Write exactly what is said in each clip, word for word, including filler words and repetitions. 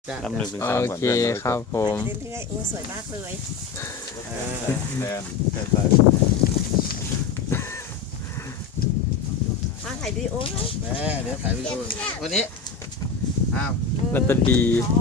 นับหนึ่งถึงสามโอก่อนเคครับผมเรื่อยๆโอ้สวยมากเลยแดนแดนไปมาถ่ายวิดีโอไหมแม่เดี๋ยวถ่ายวิดีโอวันนี้อ้าวนัตดี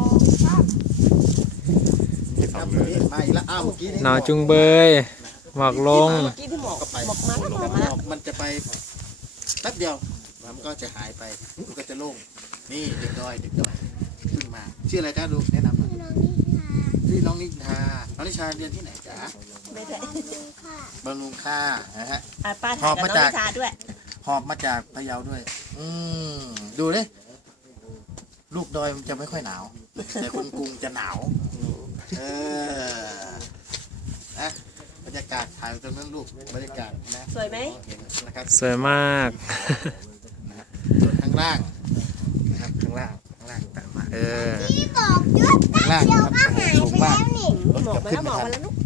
ครับวันนี้มาอีกแล้วอ้าวเมื่อกี้นี่หนาวจุงเบยหมอกลงเมื่อกี้ที่หมอกก็ไปหมอกมาก็หมอกหมมาอกมันจะไปแป๊บเดียวมันก็จะหายไปมันก็จะโล่งนี่เด็กดอยเด็กดอยเพิ่งมาชื่ออะไรจ้าดูแนะนำหน่อยชื่อน้องนิชาน้องนิชาเรียนที่ไหนจ๊ะไม่ได้บำรุงค่านะฮะอ่ะป้าถ่ายกับน้องนิชาด้วยหอบมาจากพะเยาด้วย อืมดูดิลูกดอยมันจะไม่ค่อยหนาว แต่คนกรุงจะหนาว เออนะบรรยากาศถ่ายตรงนั้นลูกบรรยากาศนะสวยไหมเห็นนะครับสวยมากส่วนข้างล่างนะครับข้างล่างข้างล่างตามมาเออที่บอกยุดข้างล่างเดี๋ยวนะครับก็หายสูงไปมากแล้วนี่หมอกมาแล้วหมอกมาแล้วลูก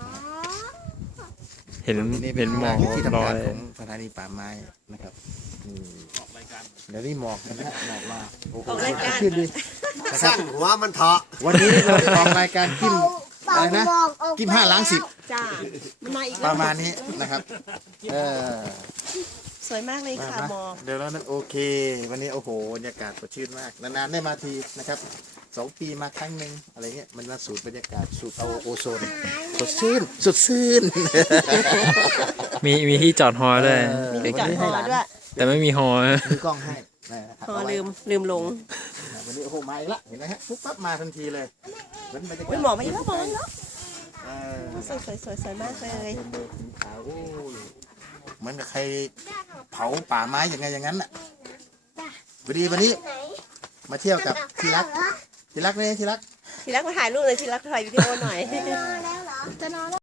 เห็นนี่เห็นหมอกที่ลทำองานยของสถานีป่าไม้นะครับอืมเดี๋ยวนี้หมอกนะฮะหมอกมาโอ้โหออกรายการขึ้นดินะครัสั้บนหัวมันเถาะวันนี้เราจะออกรายการกิมเป่าอะไรนะหมอกออกกิมห้าล้างสิบจ้ามันมาอีกปแล้วระมาณนี้นะครับ เออสวยมากเลยค่ะหมอกเดี๋ยวแล้วนั้นโอเค วันนี้โอ้โหบรรยากาศสดชื่นมาก นานๆได้มาทีนะครับสองปีมาครั้งหนึ่งอะไรเงี้ยมันมาสูตรบรรยากาศสูตรเอาโอโซนสดชื่นสดชื่นมีมีที่จอดฮอด้วยเออมีจอดฮอด้วยแต่ไม่มีฮอมีกล้องให้นะครับฮอเอาไว้ลืมลืมลงวันนี้โอ้โหมาอีกละเห็นไหมฮะปุ๊บปั๊บมาทันทีเลยเหมือนบรรยากาศอุ้ยหมอกมาอีกแล้วหมอกมาอีกแล้วเออสวยสวยสวยสวยมากเลยเดินสีขาวโอ้ยเหมือนกับใครเผาป่าไม้อย่างไงอย่างนั้นน่ะพอดีวันนี้ไหนมาเที่ยวกับที่รักที่รักเนี่ยที่รักทีรักมาถ่ายรูปเลยทีรักถ่ายวิดีโอหน่อยจะนอนแล้วเหรอจะนอนแล้ว